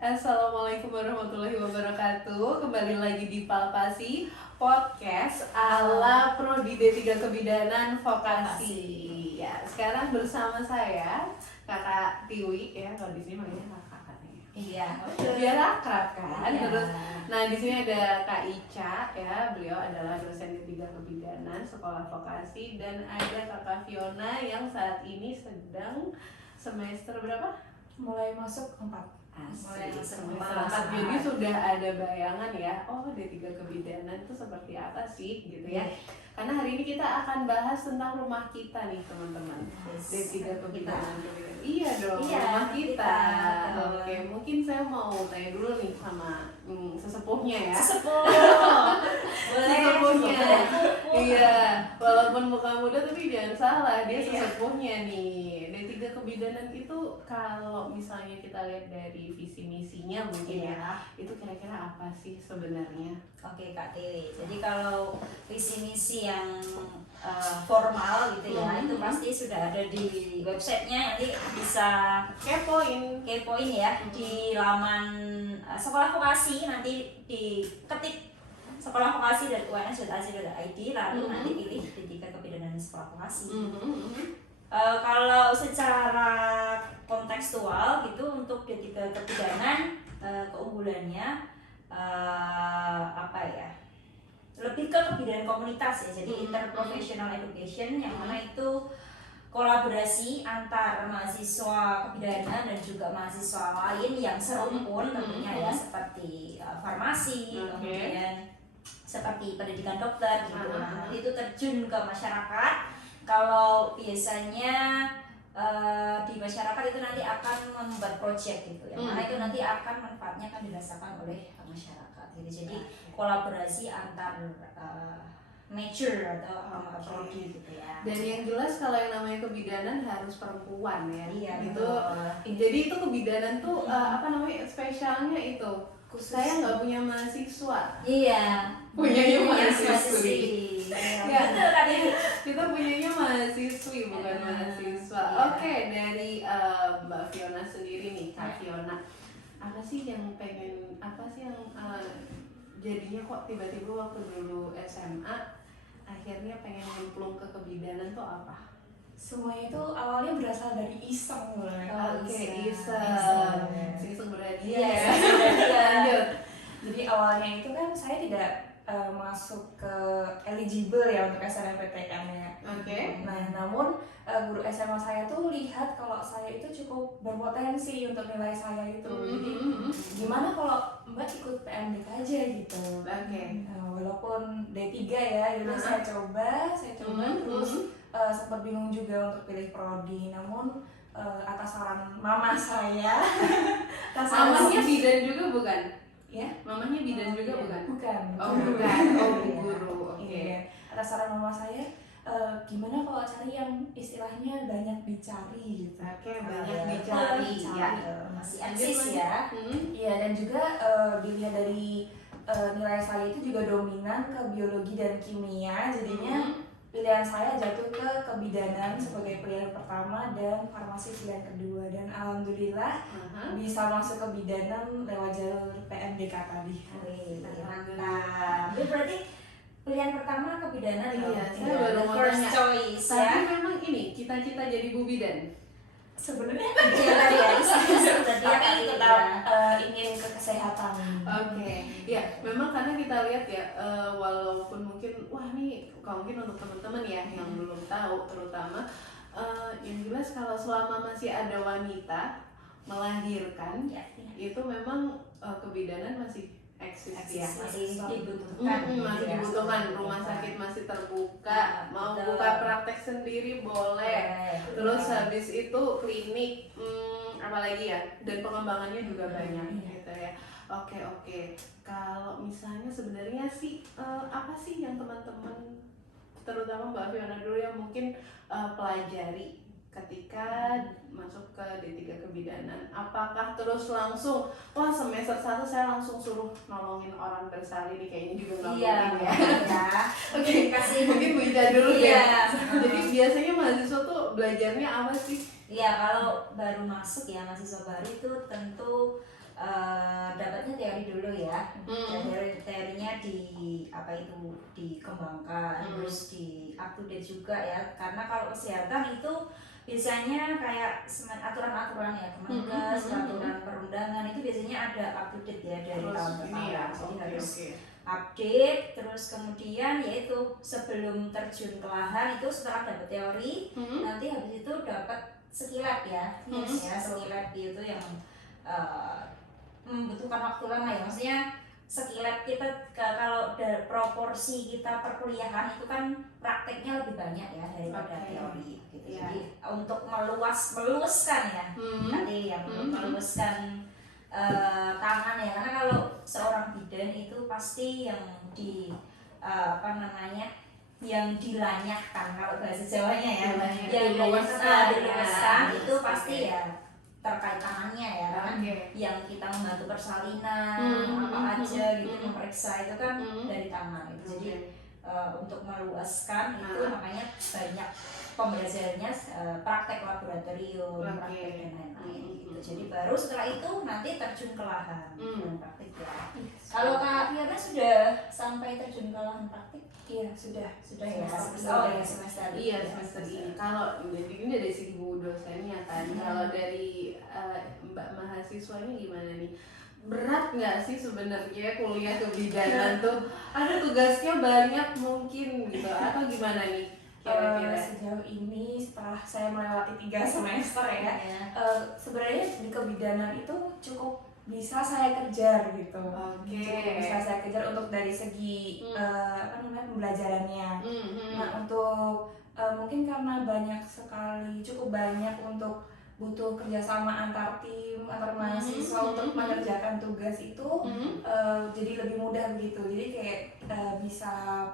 Assalamualaikum warahmatullahi wabarakatuh. Kembali lagi di Palpasi Podcast ala Prodi D3 Kebidanan Vokasi. Ya, sekarang bersama saya Kakak Tiwi ya. Kalau di sini manggilnya kakak nih. Iya, Biar akrab kan. Iya. Terus nah di sini ada Kak Ica ya. Beliau adalah dosen D3 Kebidanan Sekolah Vokasi, dan ada Kakak Fiona yang saat ini sedang semester berapa? mulai masuk 4. Mulai masuk semester kelas 4. Jadi sudah ada bayangan ya, oh D3 Kebidanan itu seperti apa sih gitu ya. Karena hari ini kita akan bahas tentang rumah kita nih teman-teman. D3 Kebidanan. Iya dong, Iya, rumah kita. kita. Oke, mungkin saya mau tanya dulu nih sama sesepuhnya ya. Sesepuh. Sesepuhnya. Iya, walaupun muka muda tapi jangan salah, dia Iya. sesepuhnya nih. D3 Kebidanan itu kalau misalnya kita lihat dari visi misinya mungkin ya, itu kira-kira apa sih sebenarnya? Oke Kak Dewi. Jadi kalau visi misi yang formal gitu ya, itu pasti sudah ada di websitenya. Nanti bisa Kepoin. ya di laman sekolah vokasi. Nanti diketik sekolahvokasi.uns.ac.id, lalu nanti pilih D3 Kebidanan Sekolah Vokasi. Kalau secara kontekstual gitu untuk D3 Kebidanan, keunggulannya apa ya? Lebih ke kebidanan komunitas ya. Jadi interprofessional education yang mana itu kolaborasi antar mahasiswa kebidanan dan juga mahasiswa lain yang serumpun tentunya ya, seperti farmasi, kemudian seperti pendidikan dokter gitu. Nah, itu terjun ke masyarakat. Kalau biasanya di masyarakat itu nanti akan membuat project gitu ya, mana itu nanti akan manfaatnya akan dirasakan oleh masyarakat gitu. Jadi kolaborasi antar major atau prodi gitu ya. Dan yang jelas kalau yang namanya kebidanan harus perempuan ya. Iya, Itu jadi itu kebidanan tuh apa namanya, spesialnya itu Khusus. saya nggak punya mahasiswa. Iya. Punyanya mahasiswi. mahasiswi. Ya, betul kan ya. Kita punyanya mahasiswi bukan mahasiswa. Oke, dari Mbak Fiona sendiri nih, Kak Fiona, apa sih yang jadinya kok tiba-tiba waktu dulu SMA akhirnya pengen nyemplung ke kebidanan tuh apa? Semuanya itu awalnya berasal dari iseng mulai. Iseng berhadiah Iya, ya. Lanjut. Jadi awalnya itu kan saya tidak masuk ke eligible ya untuk SNMPTN ya. Oke. Nah, namun guru SMA saya tuh lihat kalau saya itu cukup berpotensi untuk nilai saya itu. Jadi gimana kalau Mbak ikut PMDK aja gitu. Oke. Walaupun D3 ya, jadi saya coba terus sempat bingung juga untuk pilih prodi. Namun atas saran mama saya, Mamanya bidan juga bukan? ya, Mamanya bidan juga bukan? bukan. Oh, Guru. bukan. Oh, guru. Oke. Iya. Atas saran mama saya, gimana kalau cari yang istilahnya banyak dicari gitu. Oke, banyak Iya, dicari ya. Masih eksis ya. Iya, dan juga dilihat dari nilai saya itu juga dominan ke biologi dan kimia, jadinya pilihan saya jatuh ke kebidanan sebagai pilihan pertama dan farmasi pilihan kedua, dan alhamdulillah bisa masuk kebidanan lewat jalur PMDK tadi. Wih, mantap. Itu berarti pilihan pertama kebidanan. Iya, dong. saya baru mau first tanya. choice Tapi ya. memang ini cita-cita jadi bu bidan. Sebenarnya Iya tadi ya, tapi tetap ingin ke kesehatan. Oke, ya memang karena kita lihat ya, walaupun mungkin wah nih kalau mungkin untuk teman-teman ya yang belum tahu, terutama yang jelas kalau selama masih ada wanita melahirkan, itu memang kebidanan masih eksis ya. Masih dibutuhkan. Masih ya. dibutuhkan, rumah sakit masih terbuka, mau betul. buka praktek sendiri boleh. Terus habis itu klinik, apalagi ya, dan pengembangannya juga banyak gitu ya. Oke. Kalau misalnya sebenarnya sih apa sih yang teman-teman, terutama Mbak Fiona dulu yang mungkin pelajari ketika masuk ke D3 Kebidanan? Apakah terus langsung wah semester 1 saya langsung suruh nolongin orang bersalin nih, kayaknya juga nggak mungkin ya. Oke, kasih mungkin Bu Ica dulu Iya. deh. Jadi biasanya mahasiswa tuh belajarnya apa sih? Iya, kalau baru masuk ya, mahasiswa baru itu tentu dapatnya teori dulu ya. Teorinya dikembangkan, terus di up to date juga ya. Karena kalau kesehatan itu biasanya kayak aturan-aturan ya, Kemenkes, peraturan perundangan itu biasanya ada up to date ya dari tahun ke tahun. Jadi harus update. Terus kemudian yaitu sebelum terjun ke lahan itu setelah dapat teori, nanti habis itu dapat skill lab ya. Ya, skill lab itu yang membutuhkan waktu lama ya, maksudnya skill lab kita kalau dari proporsi kita perkuliahan itu kan prakteknya lebih banyak ya daripada teori gitu. Jadi untuk meluaskan ya nanti yang meluaskan tangan ya, karena kalau seorang bidan itu pasti yang yang dilanyahkan kalau bahasa Jawanya ya, yang diluaskan itu pasti ya terkait tangannya ya, kan yang kita membantu persalinan apa aja gitu, memeriksa itu kan dari tangan itu. Jadi untuk meluaskan itu makanya banyak pembelajarannya, praktek laboratorium, praktek dan lain-lain gitu. Jadi baru setelah itu nanti terjun ke lahan dan praktik ya. Kalau Kak Fiona sudah sampai terjun ke lahan praktik? Iya, sudah ya. Semester. Iya, semester ini. Kalau ini dari segi bu dosennya kan, kalau dari Mbak mahasiswanya gimana nih? Berat nggak sih sebenarnya kuliah kebidanan tuh? Ada tugasnya banyak mungkin gitu, atau gimana nih? Kira-kira sejauh ini setelah saya melewati 3 semester ya, sebenarnya di kebidanan itu cukup bisa saya kejar gitu. Cukup bisa saya kejar untuk dari segi pembelajarannya. Nah, untuk mungkin karena cukup banyak untuk butuh kerjasama antar tim, antar mahasiswa untuk mengerjakan tugas itu, jadi lebih mudah begitu. Jadi kayak bisa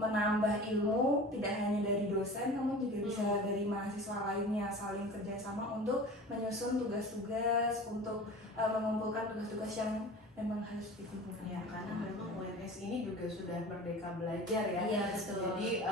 menambah ilmu tidak hanya dari dosen, namun juga bisa dari mahasiswa lainnya, saling kerjasama untuk menyusun tugas-tugas, untuk mengumpulkan tugas-tugas yang memang harus dikumpulkan. Ya, karena memang UNS ini juga sudah merdeka belajar ya. Iya, betul. Jadi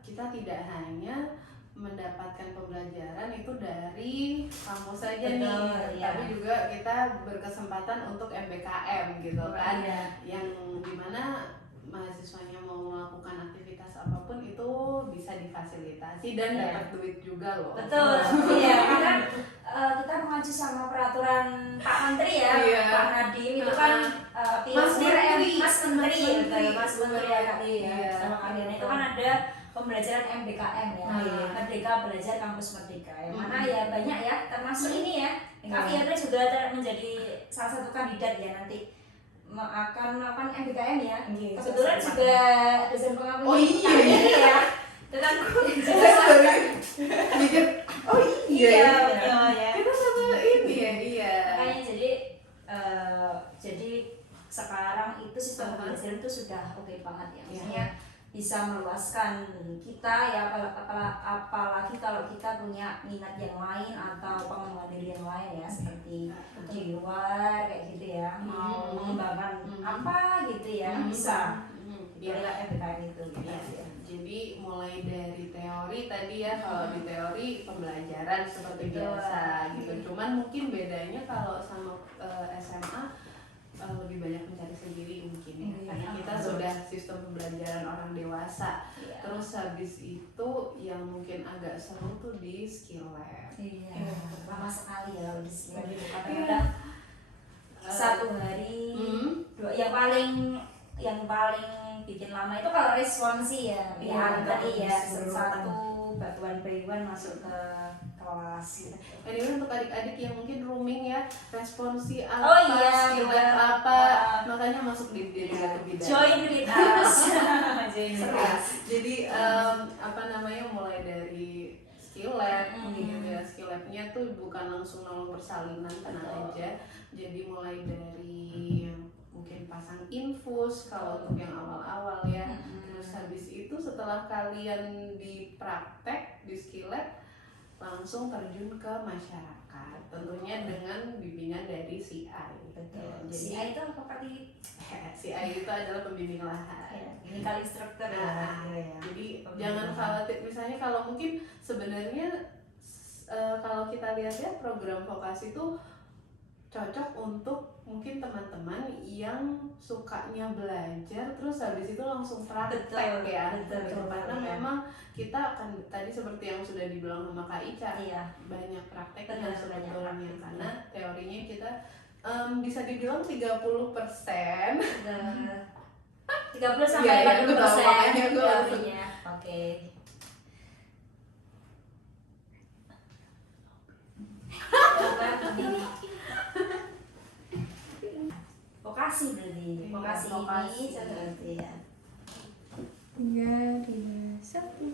kita tidak hanya mendapatkan pembelajaran itu dari kampus saja nih, tapi juga kita berkesempatan untuk MBKM gitu kan, yang dimana mahasiswanya mau melakukan aktivitas apapun itu bisa difasilitasi dan dapat duit juga loh. Betul, iya, karena kita mengacu sama peraturan Pak Menteri ya, Pak Nadiem itu kan Mas Menteri ya, sama kalian itu kan ada pembelajaran MBKM ya, Merdeka Belajar Kampus Merdeka, yang mana ya banyak ya, termasuk ini ya, Kak Fiona juga menjadi salah satu kandidat ya nanti akan melakukan MBKM ya. Kebetulan juga dosen pengampu ya. Tentang kita sama ini ya. Makanya jadi sekarang itu sistem pembelajaran itu sudah oke banget ya. Maksudnya bisa meluaskan kita ya, apalagi kalau kita punya minat yang lain atau pengembangan diri yang lain ya, seperti di luar kayak gitu ya, mau mengembangkan apa gitu ya, bisa lewat MBKM itu gitu ya. Jadi mulai dari teori tadi ya, kalau di teori pembelajaran seperti biasa gitu, cuman mungkin bedanya kalau sama SMA lebih banyak mencari sendiri mungkin ya, karena kita sudah sistem pembelajaran orang dewasa. Terus habis itu yang mungkin agak seru tuh di skill lab. Lama sekali ya di skill lab. Kadang-kadang 1 hari, yang paling bikin lama itu kalau responsi ya, tadi ya, satu batuan by-one masuk ke kelas gitu. Anyway, untuk adik-adik yang mungkin rooming ya, responsi skill lab apa, makanya masuk di kebidanan. Join with us. Jadi mulai dari skill lab gitu ya. Skill labnya tuh bukan langsung nolong persalinan, tenang aja. Jadi mulai dari mungkin pasang infus kalau untuk yang awal-awal ya. Terus habis itu setelah kalian dipraktek di skill lab, langsung terjun ke masyarakat, tentunya dengan bimbingan dari CI. Betul. Jadi CI itu apa tadi? CI itu adalah pembimbing lahan. Clinical instructor ya. Jadi jangan khawatir, misalnya kalau mungkin sebenarnya kalau kita lihat ya program vokasi itu cocok untuk mungkin teman-teman yang sukanya belajar terus habis itu langsung praktek ya. Betul, Karena ya. memang kita akan tadi seperti yang sudah dibilang sama Kak Ica, Iya. banyak prakteknya Betul, sebetulnya, banyak praktek. karena teorinya kita bisa dibilang 30%. 30 sampai Iya, 40% makanya aku langsung. teorinya. Oke. Vokasi berarti. Iya, Vokasi vokasi. ini berarti ya. 3, 2, 1.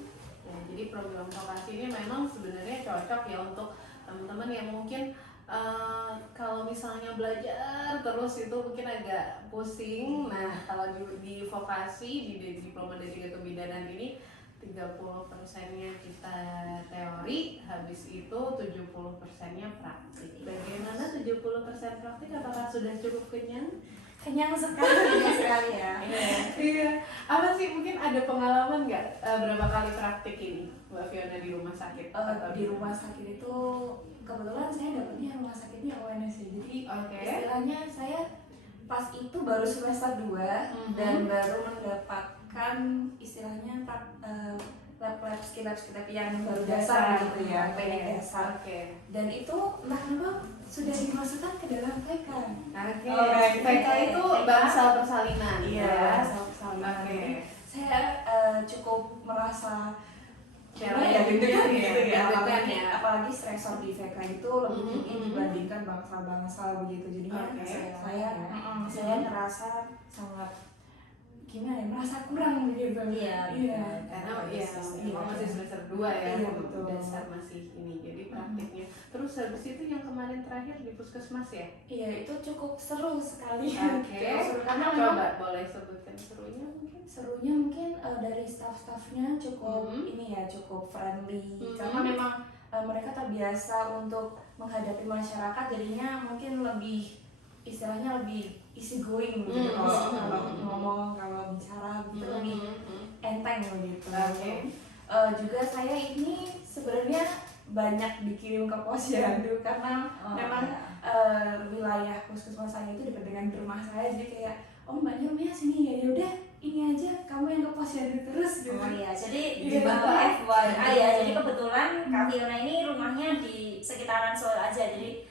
Ya, jadi program vokasi ini memang sebenarnya cocok ya untuk teman-teman yang mungkin kalau misalnya belajar terus itu mungkin agak pusing. Nah, kalau di vokasi, di diploma D3 kebidanan ini 30%-nya kita teori, habis itu 70%-nya praktik. Bagaimana 70% praktik? Apakah sudah cukup kenyang? Kenyang sekali ya. Iya. Apa sih, mungkin ada pengalaman nggak berapa kali praktik ini Mbak Fiona di rumah sakit? Di rumah sakit itu kebetulan saya dapetnya rumah sakitnya ONS, jadi Oke. istilahnya saya pas itu baru semester 2 dan baru mendapatkan istilahnya lab skill yang baru dasar gitu ya, teknik dasar. Oke. Dan itu entah kenapa sudah dimasukkan ke dalam PK. Oke. Oh, PK itu bangsal persalinan. Iya, Ya. sama. Oke. Saya cukup merasa Challenge ya deg-degan gitu ya, deg-degan ya. apalagi stresor di VK itu lebih tinggi dibandingkan bangsal-bangsal begitu, jadinya Oke. saya ngerasa sangat gimana ya, merasa kurang gitu. Iya. Karena ya memang masih semester 2 ya. Iya, betul. Dasar masih ini. Jadi praktiknya. Terus habis itu yang kemarin terakhir di puskesmas ya? Iya, itu cukup seru sekali. Oke. Cukup seru karena memang Coba boleh sebutkan serunya mungkin? serunya mungkin dari staff-staffnya cukup ini ya, cukup friendly karena memang mereka terbiasa untuk menghadapi masyarakat, jadinya mungkin lebih istilahnya lebih easy going gitu kalau ngomong, kalau bicara gitu lebih enteng gitu. Oke. Juga saya ini sebenarnya banyak dikirim ke posyandu karena memang wilayah puskesmas saya itu dekat dengan rumah saya, jadi kayak Mbak Nyumia sini ya udah ini aja kamu yang ke posyandu terus gitu. Oh iya, jadi Iya. FYI ya, jadi kebetulan Kak Fiona ini rumahnya di sekitaran Solo aja, jadi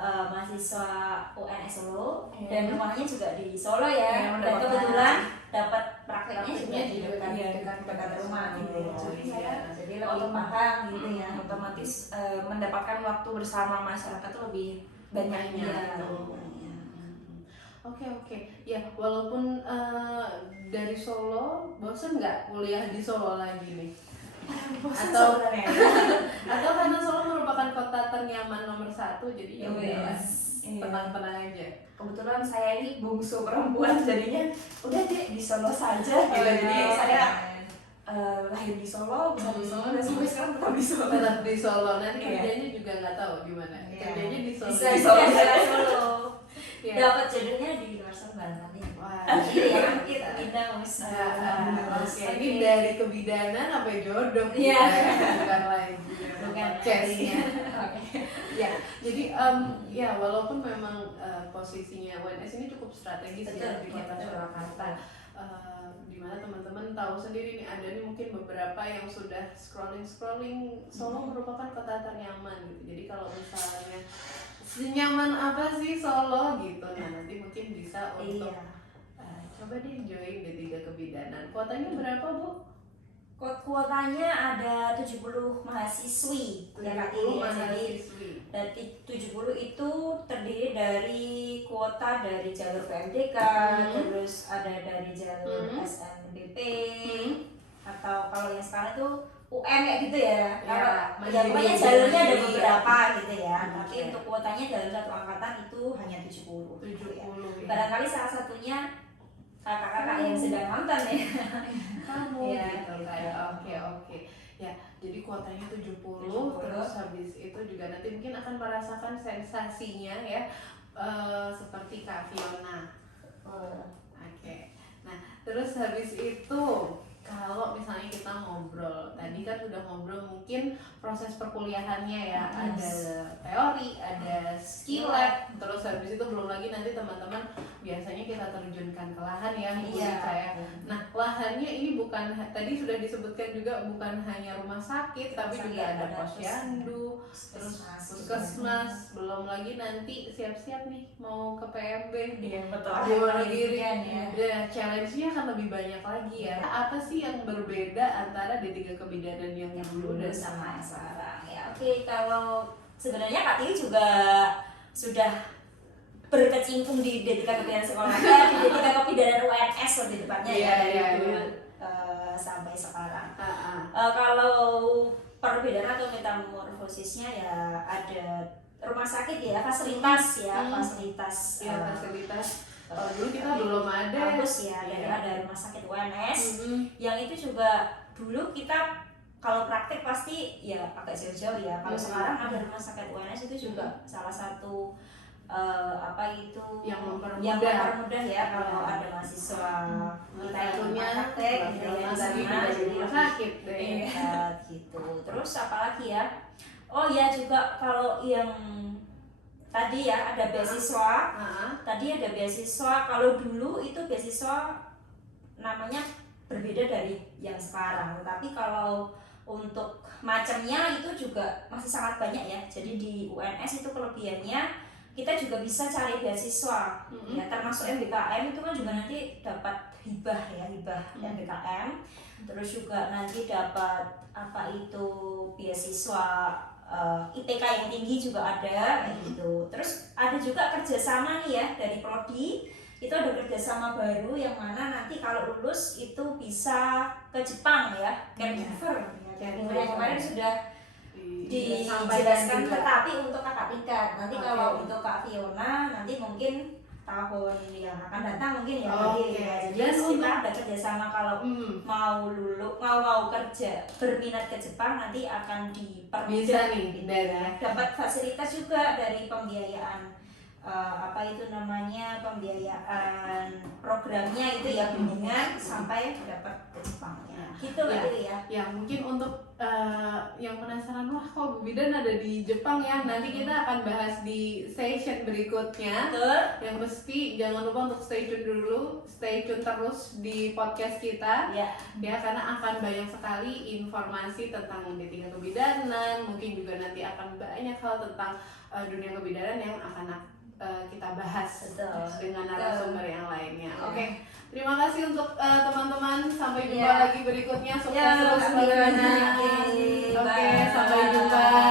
mahasiswa UNS Solo dan rumahnya juga di Solo ya, dan kebetulan dapat prakteknya juga di dekat rumah gitu. Jadi saya Jadi lebih paham gitu ya. otomatis mendapatkan waktu bersama masyarakat tuh lebih banyaknya Iya. gitu. Oke. Ya, walaupun dari Solo, bosan nggak kuliah di Solo lagi nih? Bosan Atau- sebenarnya. Atau karena Solo merupakan kota ternyaman nomor 1, jadi ya udah Yes. Iya. tenang-tenang aja. Kebetulan saya ini bungsu perempuan, jadinya udah deh di Solo saja gitu. Oh, Jadi iya. saya lahir di Solo, besar di Solo, dan sampai sekarang tetap di Solo. Tetap di Solo, nanti Iya. kerjanya juga nggak tahu di mana. Iya. Kerjanya di Solo. Bisa Di Solo. Solo. Iya. Dapat jodohnya di luar sana nanti. Wah. Iya, kita pindah Oke, ini dari kebidanan sampai jodoh. Iya. Bukan lagi. Bukan case-nya. Oke. Ya, jadi ya walaupun memang posisinya UNS ini cukup strategis ya di kota Surakarta. Di mana teman-teman tahu sendiri nih, ada nih mungkin beberapa yang sudah scrolling Solo merupakan kota ternyaman gitu. Jadi kalau misalnya senyaman apa sih Solo gitu, nah nanti mungkin bisa untuk coba deh join D3 kebidanan. Kuotanya berapa, Bu? Kuotanya ada 70 mahasiswi ya Kak Tini. Jadi dari 70 itu terdiri dari kuota dari jalur PMDK, terus ada dari jalur SNBP, atau kalau yang sekarang tuh UM kayak gitu ya. Kalau ya, pokoknya jalurnya ada beberapa gitu ya. Tapi untuk kuotanya dalam satu angkatan itu hanya 70. 70 ya. Barangkali salah satunya kakak-kakak yang sedang nonton ya. Kamu Iya, gitu gitu. kan. Oke. Ya, jadi kuotanya 70, 70. terus habis itu juga nanti mungkin akan merasakan sensasinya ya, seperti Kak Fiona. Oke. Nah, terus habis itu kalau misalnya kita ngobrol, tadi kan udah ngobrol mungkin proses perkuliahannya ya, ada teori, ada skill lab, terus habis itu belum lagi nanti teman-teman biasanya kita terjunkan ke lahan ya, saya. Nah, lahannya ini bukan, tadi sudah disebutkan juga bukan hanya rumah sakit, tapi juga ada posyandu, terus puskesmas, belum lagi nanti siap-siap nih mau ke PMB. Iya, betul. Ya, challenge-nya akan lebih banyak lagi ya. Apa sih yang berbeda antara D3 Kebidanan yang dulu dan sama yang sekarang? Ya, oke, kalau sebenarnya Kak Tiwi juga sudah berkecimpung di D3 Kebidanan sekolah di D3 Kebidanan UNS lebih tepatnya sampai sekarang. Kalau perbedaan atau metamorfosisnya ya ada rumah sakit ya, fasilitas fasilitas. Kalau dulu kita belum ada. Bagus ya, ada rumah sakit UNS yang itu juga dulu kita kalau praktek pasti ya agak jauh-jauh ya. Kalau sekarang ada rumah sakit UNS itu juga salah satu yang mempermudah ya kalau ada mahasiswa kita yang praktek di rumah sakit gitu. Terus apalagi ya? Oh ya juga kalau yang tadi ya ada beasiswa. Tadi ada beasiswa. Kalau dulu itu beasiswa namanya berbeda dari yang sekarang. Tetapi kalau untuk macamnya itu juga masih sangat banyak ya. Jadi di UNS itu kelebihannya kita juga bisa cari beasiswa. Ya termasuk MBKM itu kan juga nanti dapat hibah MBKM. Terus juga nanti dapat beasiswa IPK yang tinggi juga ada kayak gitu. Terus ada juga kerjasama nih ya dari Prodi, itu ada kerjasama baru yang mana nanti kalau lulus itu bisa ke Jepang ya, caregiver. Yang kemarin sudah dijelaskan, tetapi untuk kakak tingkat. Nanti kalau untuk Kak Fiona nanti mungkin tahun yang akan datang mungkin ya. Jadi kita ada kerjasama kalau mau kerja berminat ke Jepang nanti akan dipermudah dapat fasilitas juga dari pembiayaan pembiayaan programnya itu ya bimbingan sampai dapat ke Jepangnya gitu ya. Ya mungkin untuk yang penasaran, wah kok Bu Bidan ada di Jepang ya, nanti kita akan bahas di session berikutnya. Yang mesti jangan lupa untuk stay tune terus di podcast kita ya karena akan banyak sekali informasi tentang D3 Kebidanan, mungkin juga nanti akan banyak hal tentang dunia kebidanan yang akan kita bahas dengan narasumber yang lainnya. Oke. Terima kasih untuk teman-teman, sampai jumpa lagi berikutnya. Sukses terus Mbak Gana. Oke, sampai jumpa.